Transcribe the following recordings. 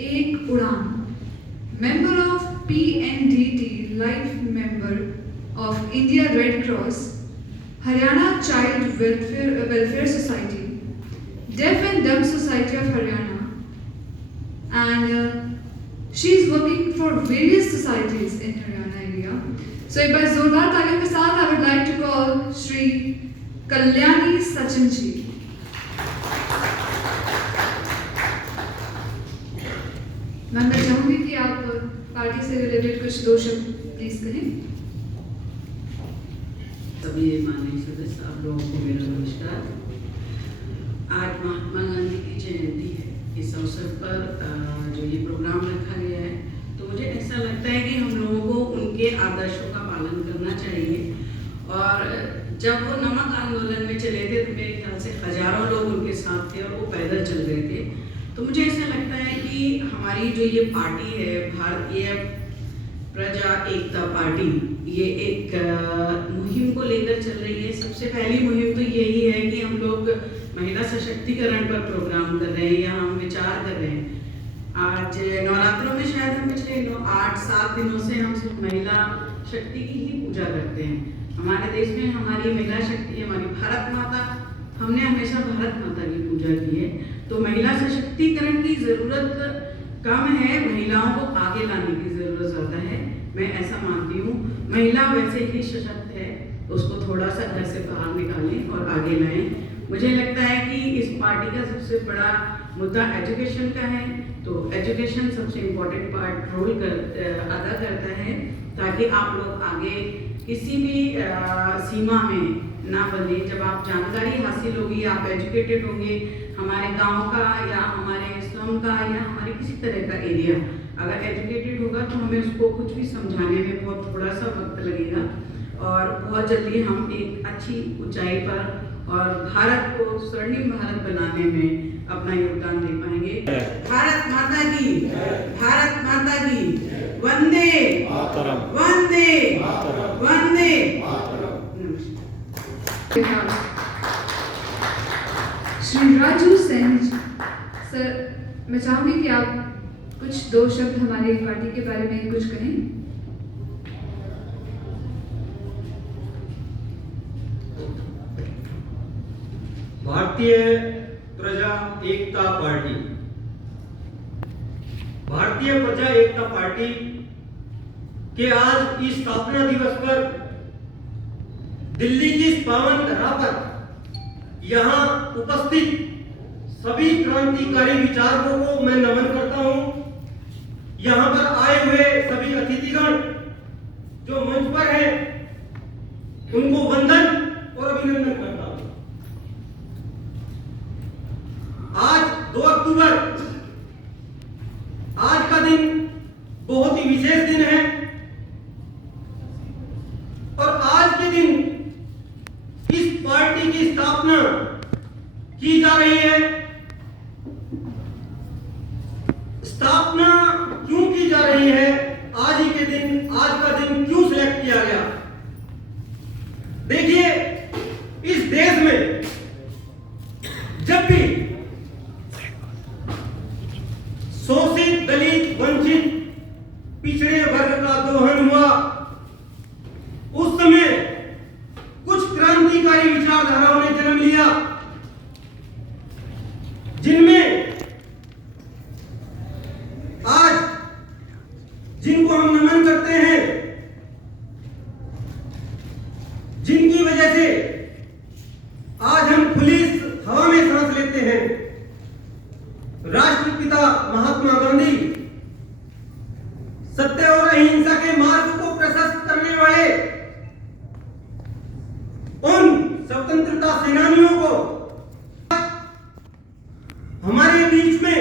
एक उड़ान, member of PNDT, life member of India Red Cross, Haryana Child Welfare Society, Deaf and Dumb Society of Haryana, and she is working for various societies in Haryana area. So एक बार जोरदार तालियों के साथ I would like to call Shri Kalyani Sachin ji. मैं चाहूंगी कि आप party से रिलेटेड कुछ दो शब्द प्लीज करें. सभी माननीय सदस्य, आप लोगों को मेरा नमस्कार. आज महात्मा गांधी की जयंती है. इस अवसर पर जो ये प्रोग्राम रखा गया है, तो मुझे ऐसा लगता है कि हम लोगों को उनके आदर्शों का पालन करना चाहिए. और जब वो नमक आंदोलन में चले थे तो मेरे ख्याल से हजारों लोग उनके साथ थे और वो पैदल चल रहे थे. तो मुझे ऐसा लगता है कि हमारी जो ये पार्टी है, भारतीय प्रजा एकता पार्टी, ये एक मुहिम को लेकर चल रही है. सबसे पहली मुहिम तो यही है कि हम लोग महिला सशक्तिकरण पर प्रोग्राम कर रहे हैं या हम विचार कर रहे हैं. आज नवरात्रों में शायद हम पिछले 8-7 दिनों से हम सिर्फ महिला शक्ति की ही पूजा करते हैं. हमारे देश में हमारी महिला शक्ति, हमारी भारत माता, हमने हमेशा भारत माता की पूजा की है. तो महिला सशक्तिकरण की ज़रूरत कम है, महिलाओं को आगे लाने की ज़रूरत ज़्यादा है. मैं ऐसा मानती हूँ. महिला वैसे ही सशक्त है, उसको थोड़ा सा घर से बाहर निकालें और आगे लाएं. मुझे लगता है कि इस पार्टी का सबसे बड़ा मुद्दा एजुकेशन का है. तो एजुकेशन सबसे इम्पोर्टेंट रोल अदा करता है, ताकि आप लोग आगे किसी भी सीमा में ना बने. जब आप जानकारी हासिल होगी, आप एजुकेटेड होंगे, हमारे गांव का या हमारे स्लम का या हमारे किसी तरह का एरिया अगर एजुकेटेड होगा तो हमें उसको कुछ भी समझाने में बहुत थोड़ा सा वक्त लगेगा और बहुत जल्दी हम एक अच्छी ऊंचाई पर और भारत को स्वर्णिम भारत बनाने में अपना योगदान दे पाएंगे. भारत माता की, भारत माता की, वंदे वंदे वंदे. श्री राजू सैनी जी, सर मैं चाहूंगी कि आप कुछ दो शब्द हमारी पार्टी के बारे में कुछ कहें. भारतीय प्रजा एकता पार्टी, भारतीय प्रजा एकता पार्टी के आज इस स्थापना दिवस पर दिल्ली की इस पावन धरा पर यहाँ उपस्थित सभी क्रांतिकारी विचारकों को मैं नमन करता हूँ. यहाँ पर आए हुए सभी अतिथिगण जो मंच पर हैं, उनको वंदन और अभिनंदन करता हूँ. आज 2 अक्टूबर, आज का दिन बहुत ही विशेष दिन है और आज के दिन इस पार्टी की स्थापना की जा रही है. स्थापना क्यों की जा रही है, आज ही के दिन, आज का दिन क्यों सिलेक्ट किया गया? देखिए, इस देश में जब भी शोषित, दलित, वंचित, पिछड़े वर्ग का दोहन हुआ, उस समय कुछ क्रांतिकारी विचारधाराओं ने जन्म लिया, जिनमें आज जिनको हम नमन करते हैं, जिनकी वजह से आज हम खुली हवा में सांस लेते हैं. राष्ट्रपिता महात्मा गांधी सत्य और अहिंसा के मार्ग को प्रशस्त करने वाले उन स्वतंत्रता सेनानियों को हमारे बीच में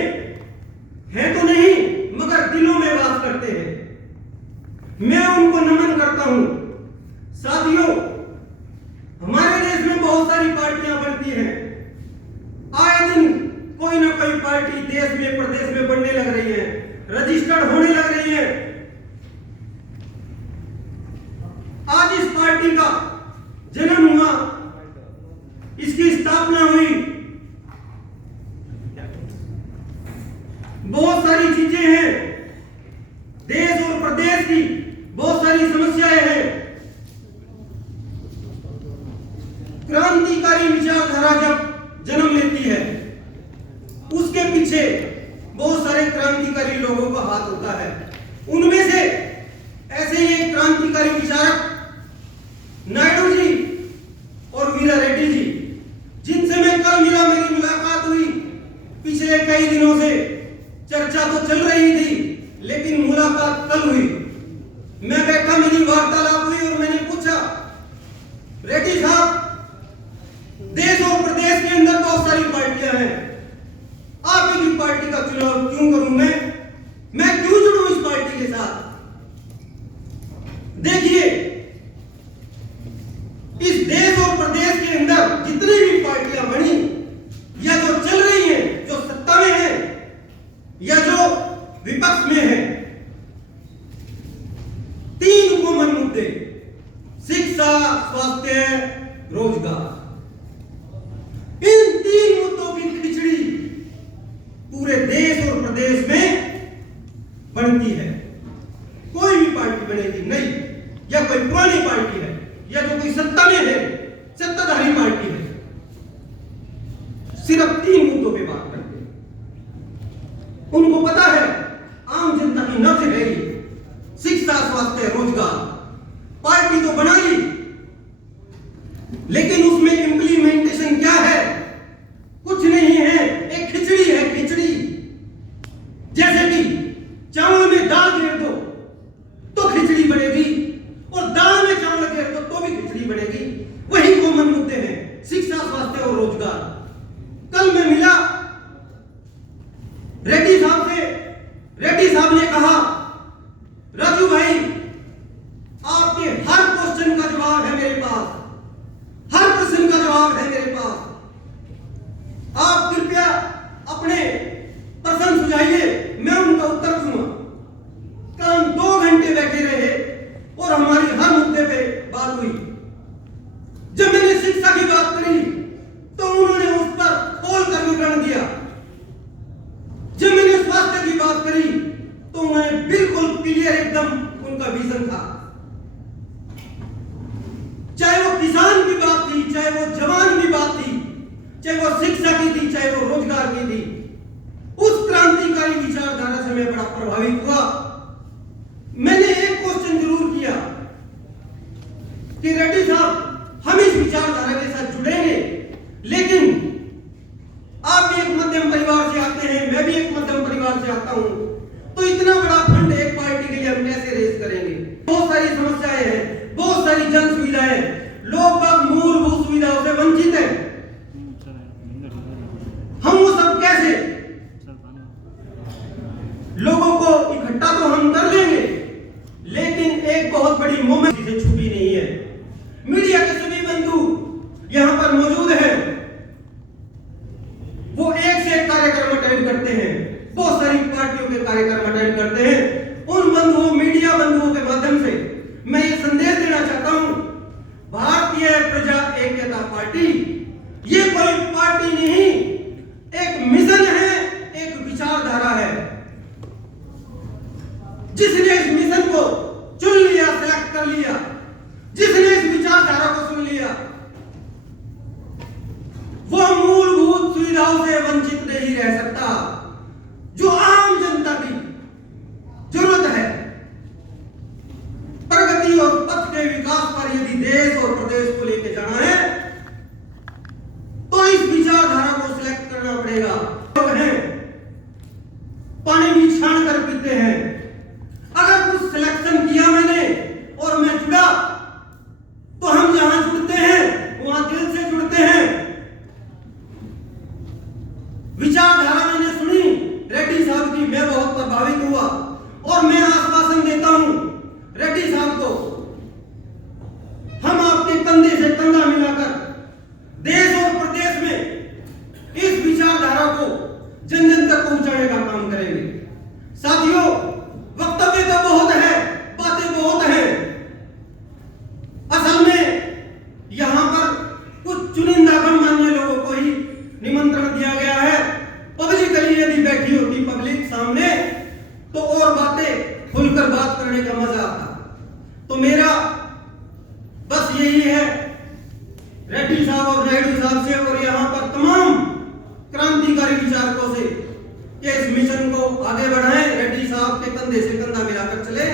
है तो नहीं, मगर दिलों में वास करते हैं. मैं उनको नमन करता हूं. साथियों, हमारे देश में बहुत सारी पार्टियां बनती हैं. आए दिन कोई ना कोई पार्टी देश में, प्रदेश में बनने लग रही है, रजिस्टर्ड होने लग रही है. आज इस पार्टी का जन्म हुआ, इसकी स्थापना हुई, बहुत सारी सारी चीजें हैं, देश और प्रदेश की बहुत सारी समस्याएं हैं। क्रांतिकारी विचारधारा जब जन्म लेती है, उसके पीछे बहुत सारे क्रांतिकारी लोगों का हाथ होता है। उनमें से ऐसे ही एक क्रांतिकारी विचारक नायडू जी और वीरा रेड्डी जी, जिनसे मैं कल मिला, मेरी मुलाकात हुई। पिछले कई दिनों से चर्चा तो चल रही थी, लेकिन मुलाकात कल हुई। मैं बैठा, मेरी वार्तालाप हुई और मैंने पूछा, रेड्डी साहब, देश और प्रदेश के अंदर बहुत सारी पार्टियां हैं, आप ही की पार्टी का चुनाव क्यों करूं मैं क्यों जुड़ूं इस पार्टी के साथ? देखिए, इस देश और प्रदेश के अंदर जितनी भी पार्टियां बनी या जो चल रही हैं, जो सत्ता में है या जो विपक्ष में है, तीन कॉमन मुद्दे, शिक्षा, स्वास्थ्य, रोजगार, इन तीन मुद्दों की खिचड़ी पूरे देश और प्रदेश में बनती है। कोई भी पार्टी बनेगी नहीं, या कोई पुरानी पार्टी है या जो कोई सत्ता में है, सत्ताधारी पार्टी है, सिर्फ तीन मुद्दों पे बात करते हैं। उनको पता है आम जनता की नब्ज है ये, शिक्षा, स्वास्थ्य, रोजगार। पार्टी तो बना ली, लेकिन उसमें इंप्लीमेंटेशन क्या है? कुछ नहीं है, एक खिचड़ी है, खिचड़ी। जैसे कि चावल में दाल घेर दो तो खिचड़ी बनेगी, और दाल में चावल घेर दो तो भी खिचड़ी बनेगी। वही कॉमन मुद्दे हैं, शिक्षा, स्वास्थ्य और रोजगार। कल मैं मिला रेड्डी साहब से, रेड्डी साहब ने कहा, राजू भाई, आपके हर क्वेश्चन का जवाब है मेरे पास, हर प्रश्न का जवाब है मेरे पास। आप कृपया अपने प्रश्न सुझाइए, मैं उनका उत्तर दूंगा। कल हम 2 घंटे बैठे रहे और हमारी हर मुद्दे पे बात हुई। जब मैंने शिक्षा की बात करी तो उन्होंने उस पर खोल कर विवरण दिया। जब मैंने स्वास्थ्य की बात करी तो उन्होंने बिल्कुल क्लियर, एकदम उनका विजन था। चाहे वो किसान की बात थी, चाहे वो जवान की बात थी, चाहे वो शिक्षा की थी, चाहे वो रोजगार की थी, उस क्रांतिकारी विचारधारा से मैं बड़ा प्रभावित हुआ। मैंने एक क्वेश्चन जरूर किया कि रेड्डी साहब, हम इस विचारधारा के साथ जुड़ेंगे, लेकिन आप भी एक मध्यम परिवार से आते हैं, मैं भी एक मध्यम परिवार से आता हूं, तो इतना बड़ा फंड एक पार्टी के लिए हम कैसे रेज करेंगे? बहुत सारी समस्याएं हैं, बहुत सारी जन सुविधाएं, लोग बाग मूलभूत सुविधाओं से वंचित हैं। हम वो सब कैसे, लोगों को इकट्ठा तो हम कर लेंगे, लेकिन एक बहुत बड़ी मोमेंट से छुपी नहीं है। मीडिया के सभी बंधु यहां पर मौजूद हैं, वो एक से एक कार्यक्रम अटेंड करते हैं, बहुत सारी पार्टियों के कार्यक्रम अटेंड करते हैं। उन बंधुओं, मीडिया बंधुओं के माध्यम से मैं ये संदेश देना चाहता हूं, भारतीय प्रजा ऐक्यता पार्टी ये कोई पार्टी नहीं, एक मिशन है, एक विचारधारा है। जिसने इस मिशन को चुन लिया, सेलेक्ट कर लिया, जिसने इस विचारधारा को सुन लिया, वो मूलभूत सुविधाओं से वंचित नहीं रह सकता। जो आम जनता की जरूरत है, प्रगति और पथ के विकास पर यदि देश और प्रदेश को लेकर जाना है, तो इस विचारधारा को सिलेक्ट करना पड़ेगा। लोग हैं, पानी भी छान कर पीते हैं। अगर कुछ सिलेक्शन किया मैंने और मैं जुड़ा, तो हम जहां जुड़ते हैं वहां दिल से जुड़ते हैं। विचारधारा मैंने सुनी रेड्डी साहब की, मैं बहुत प्रभावित हुआ, और मैं आश्वासन देता हूं रेड्डी साहब को, हम आपके कंधे से कंधा मिलाकर देश और प्रदेश में इस विचारधारा को जन जन तक पहुंचाने का काम करेंगे। साथियों, वक्तव्य तो बहुत है, बातें बहुत हैं। असल में यहां पर कुछ चुनिंदा गणमान्य लोगों को ही निमंत्रण दिया गया है। पब्लिकली यदि बैठी होती पब्लिक सामने, रेड्डी साहब और नायडू साहब से और यहाँ पर तमाम क्रांतिकारी विचारकों से कि इस मिशन को आगे बढ़ाएं, रेड्डी साहब के कंधे से कंधा मिलाकर चले